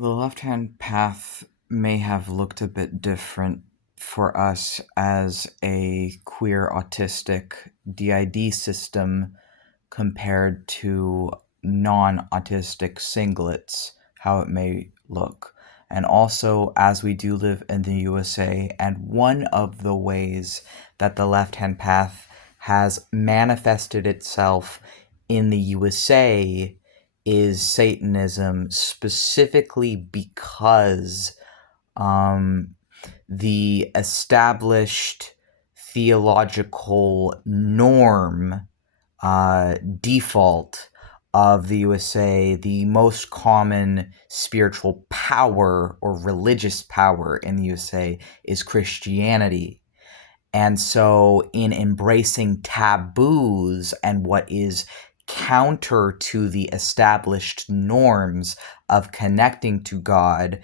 The left hand path may have looked a bit different for us as a queer autistic DID system compared to non autistic singlets, how it may look. And also, as we do live in the USA, and one of the ways that the left hand path has manifested itself in the USA is Satanism, specifically because um, the established theological norm, default of the USA, the most common spiritual power or religious power in the USA is Christianity. And so, in embracing taboos and what is counter to the established norms of connecting to God,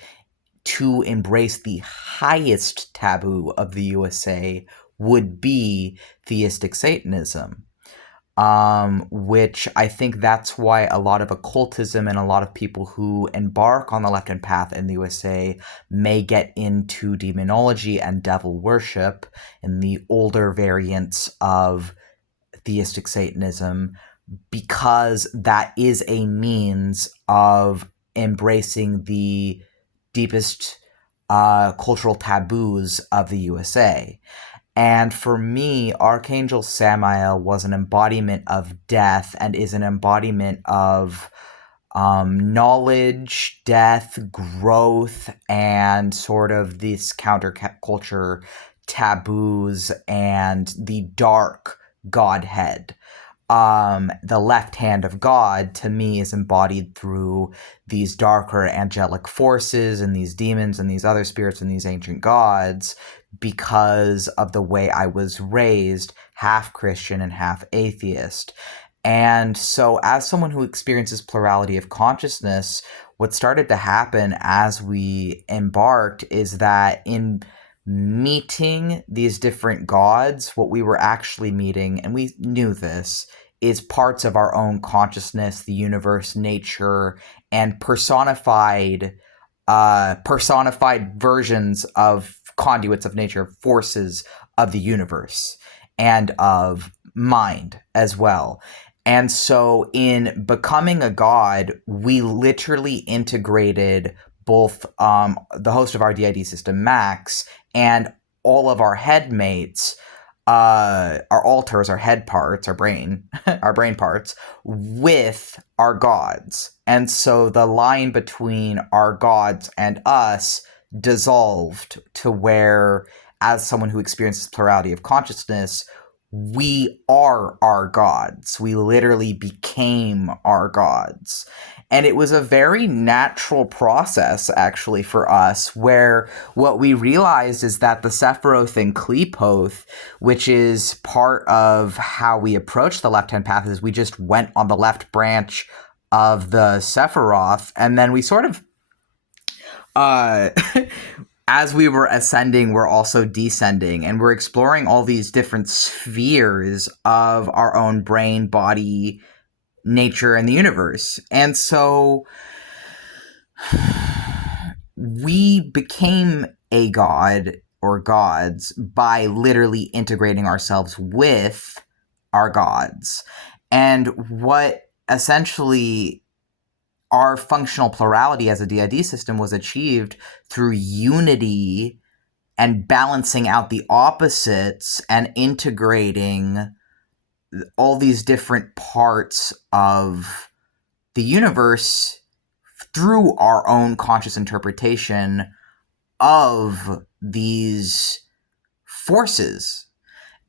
to embrace the highest taboo of the USA would be theistic Satanism. Which I think that's why a lot of occultism and a lot of people who embark on the left hand path in the USA may get into demonology and devil worship in the older variants of theistic Satanism, because that is a means of embracing the deepest cultural taboos of the USA. And for me, Archangel Samael was an embodiment of death and is an embodiment of knowledge, death, growth, and sort of this counterculture taboos and the dark Godhead. The left hand of God, to me, is embodied through these darker angelic forces and these demons and these other spirits and these ancient gods, because of the way I was raised, half Christian and half atheist. And so, as someone who experiences plurality of consciousness, what started to happen as we embarked is that in meeting these different gods, what we were actually meeting, and we knew this, is parts of our own consciousness, the universe, nature, and personified versions of conduits of nature, forces of the universe, and of mind as well. And so in becoming a god, we literally integrated both the host of our DID system, Max, and all of our headmates, our alters, our head parts, our brain, our brain parts, with our gods. And so the line between our gods and us dissolved to where, as someone who experiences plurality of consciousness, we are our gods. We literally became our gods. And it was a very natural process, actually, for us, where what we realized is that the Sephiroth and Qlipoth, which is part of how we approach the left-hand path, is we just went on the left branch of the Sephiroth, and then we sort of as we were ascending, we're also descending, and we're exploring all these different spheres of our own brain, body, nature, and the universe. And so we became a god or gods by literally integrating ourselves with our gods. And what essentially our functional plurality as a DID system was achieved through unity and balancing out the opposites and integrating all these different parts of the universe through our own conscious interpretation of these forces.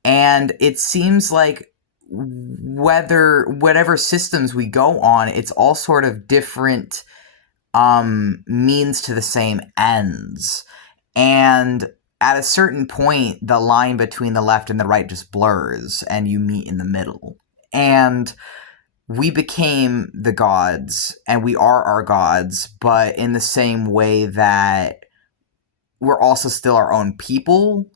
And it seems like whatever systems we go on, it's all sort of different means to the same ends. And at a certain point, the line between the left and the right just blurs, and you meet in the middle. And we became the gods, and we are our gods, but in the same way that we're also still our own people.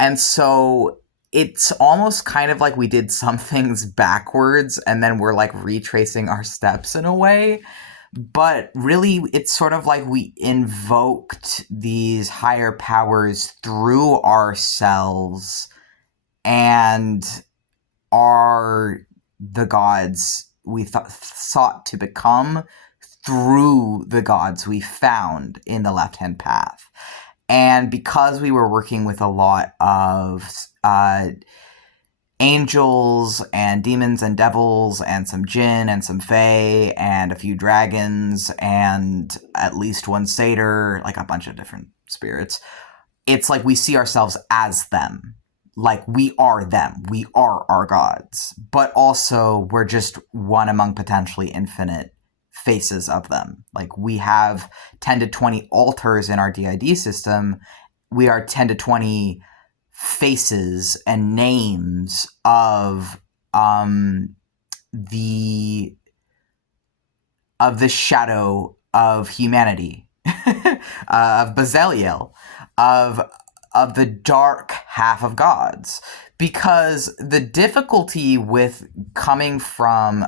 And so it's almost kind of like we did some things backwards, and then we're like retracing our steps in a way. But really, it's sort of like we invoked these higher powers through ourselves and are the gods we sought to become through the gods we found in the left-hand path. And because we were working with a lot of angels and demons and devils and some jinn and some fae and a few dragons and at least one satyr, like a bunch of different spirits, it's like we see ourselves as them. Like we are them. We are our gods. But also we're just one among potentially infinite faces of them. Like we have 10 to 20 altars in our DID system. We are 10 to 20 faces and names of the shadow of humanity, of Bazaliel, of the dark half of gods. Because the difficulty with coming from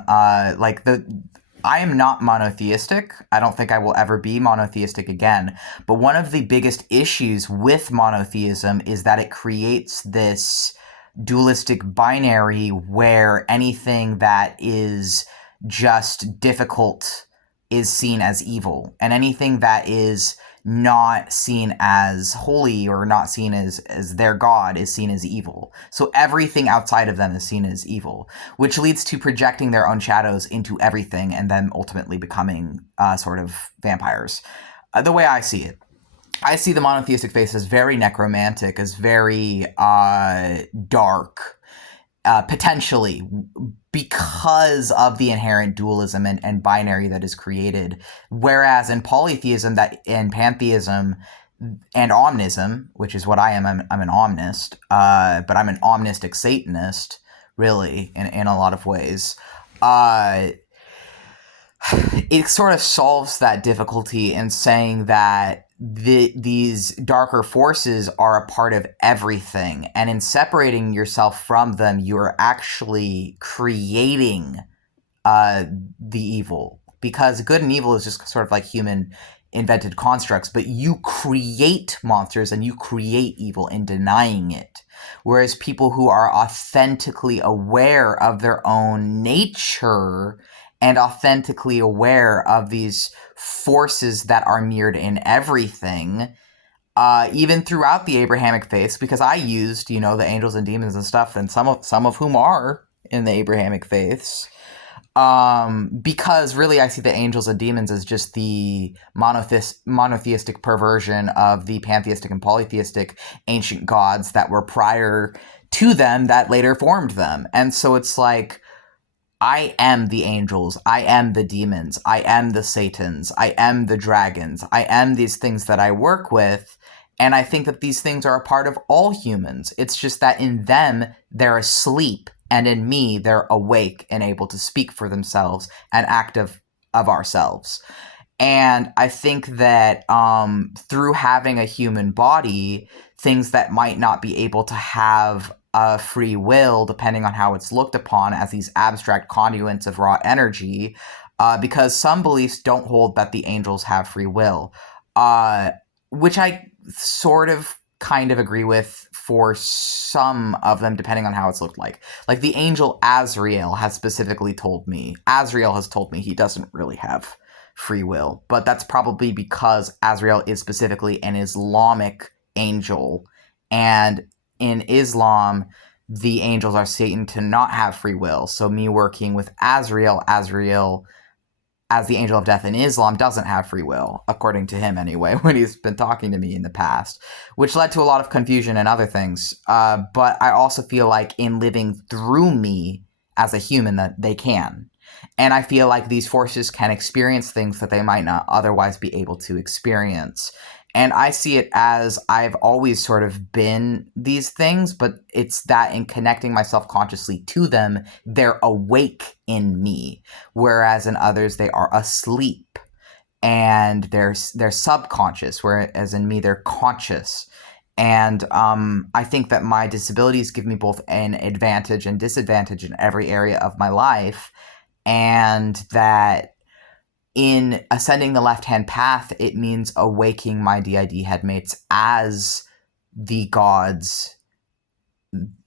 I am not monotheistic. I don't think I will ever be monotheistic again. But one of the biggest issues with monotheism is that it creates this dualistic binary where anything that is just difficult is seen as evil, and anything that is not seen as holy or not seen as their god is seen as evil. So everything outside of them is seen as evil, which leads to projecting their own shadows into everything and then ultimately becoming sort of vampires. The way I see it, I see the monotheistic faith as very necromantic, as very dark, potentially, because of the inherent dualism and binary that is created. Whereas in polytheism, in pantheism and omnism, which is what I am, I'm an omnist, but I'm an omnistic Satanist, really, in a lot of ways. It sort of solves that difficulty in saying that these darker forces are a part of everything, and in separating yourself from them, you are actually creating the evil, because good and evil is just sort of like human invented constructs, but you create monsters and you create evil in denying it. Whereas people who are authentically aware of their own nature and authentically aware of these forces that are mirrored in everything, even throughout the Abrahamic faiths, because I used, the angels and demons and stuff, and some of whom are in the Abrahamic faiths, because really I see the angels and demons as just the monotheistic perversion of the pantheistic and polytheistic ancient gods that were prior to them that later formed them. And so it's like, I am the angels, I am the demons, I am the Satans, I am the dragons, I am these things that I work with, and I think that these things are a part of all humans. It's just that in them, they're asleep, and in me, they're awake and able to speak for themselves and act of ourselves. And I think that through having a human body, things that might not be able to have free will, depending on how it's looked upon as these abstract conduits of raw energy, because some beliefs don't hold that the angels have free will, which I sort of kind of agree with for some of them, depending on how it's looked like. Like the angel Azrael has specifically told me, he doesn't really have free will, but that's probably because Azrael is specifically an Islamic angel, and in Islam, the angels are Satan to not have free will. So me working with Azrael as the angel of death in Islam doesn't have free will, according to him anyway, when he's been talking to me in the past, which led to a lot of confusion and other things. But I also feel like in living through me as a human that they can. And I feel like these forces can experience things that they might not otherwise be able to experience. And I see it as I've always sort of been these things, but it's that in connecting myself consciously to them, they're awake in me. Whereas in others, they are asleep and they're subconscious, whereas in me, they're conscious. And I think that my disabilities give me both an advantage and disadvantage in every area of my life. And that in ascending the left-hand path, it means awaking my DID headmates as the gods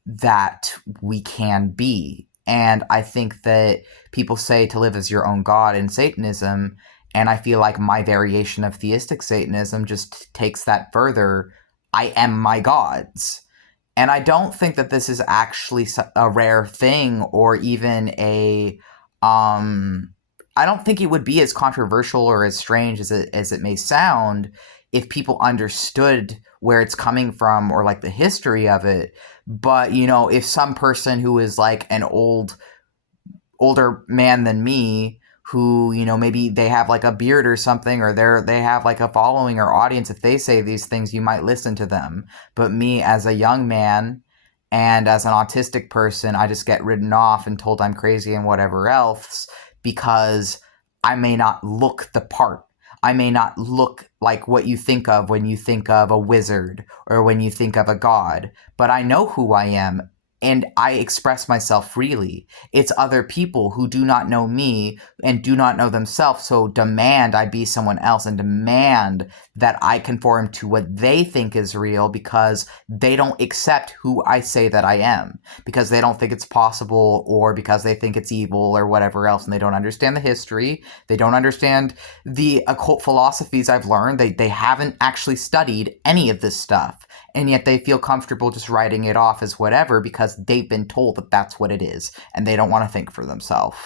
that we can be. And I think that people say to live as your own god in Satanism, and I feel like my variation of theistic Satanism just takes that further. I am my gods. And I don't think that this is actually a rare thing or even a I don't think it would be as controversial or as strange as it may sound if people understood where it's coming from or like the history of it. But, you know, if some person who is like an older man than me, who, you know, maybe they have like a beard or something, or they have like a following or audience, if they say these things, you might listen to them. But me as a young man and as an autistic person, I just get written off and told I'm crazy and whatever else, because I may not look the part. I may not look like what you think of when you think of a wizard or when you think of a god, but I know who I am and I express myself freely. It's other people who do not know me and do not know themselves, so demand I be someone else and demand that I conform to what they think is real because they don't accept who I say that I am, because they don't think it's possible or because they think it's evil or whatever else, and they don't understand the history. They don't understand the occult philosophies I've learned. They haven't actually studied any of this stuff, and yet they feel comfortable just writing it off as whatever because they've been told that that's what it is, and they don't want to think for themselves.